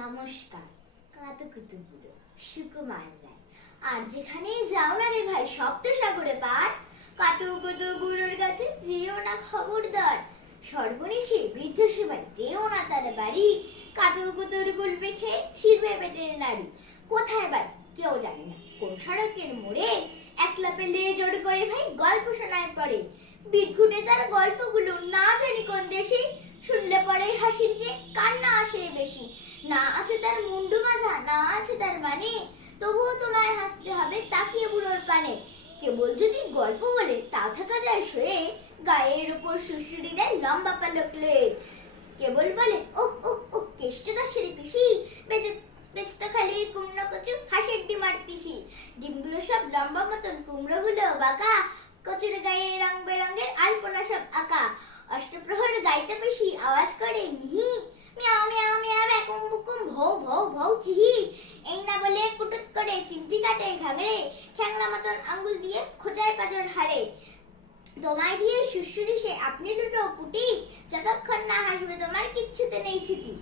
নমস্কার। কাতুকুতু বুড়ো সুকুমার রায়। আর যেখানেই যাও না রে ভাই সপ্ত সাগরে পার, কাতুকুতু বুড়োর কাছে যেও না খবরদার। সর্বনেশে বৃদ্ধ সেবাই যেও না তার বাড়ি, কাতুকুতুর গুলবে খেয়ে ছিড়বে পেটের নাড়ি। কোথায় বাড়ি কেউ জানে না, কোন সড়কের মোড়ে একলা পেলে জোর করে ভাই গল্প শোনায় পড়ে। বিদঘুটে তার গল্পগুলো না জানি কোন দেশে, শুনলে পরে হাসির যে কান্না আসে বেশি। না আছে তার মুন্ডু বাঁধা, না আছে তার মানে, তবুও তোমায় হাসতে হবে তাকিয়ে বুড়োর পানে। কেবল যদি গল্প বলে তাও থাকা যায় শুয়ে, গায়ের উপর সুশুরি দেয় লম্বা পালক লয়ে। কেবল বলে ওহ ওহ ওহ কেষ্টদাসের পিসি, বেঁচে বেচতে খালি কুমড়ো কচু হাঁসের ডিম আর তিসি। ডিমগুলো সব লম্বা মতন, কুমড়োগুলো বাঁকা, কচুর গায়ে রং বেরঙের আলপনা সব আঁকা। অষ্টপ্রহর গাইতে বেশি আওয়াজ করে মিহি, মিয়াও মিয়াও মিয়াও বেকুম বুকুম ভৌ ভৌ ভৌ চিহি। এই না বলে কুটুক করে চিমটি কাটে ঘাগড়ে, খ্যাংড়া মতন আঙ্গুল দিয়ে খোঁজায় পাঁজর হাড়ে। তোমায় দিয়ে সুশুরি সে আপনি দুটো পুটি, যতক্ষণ না হাসবে তোমার কিচ্ছুতে নেই ছুটি।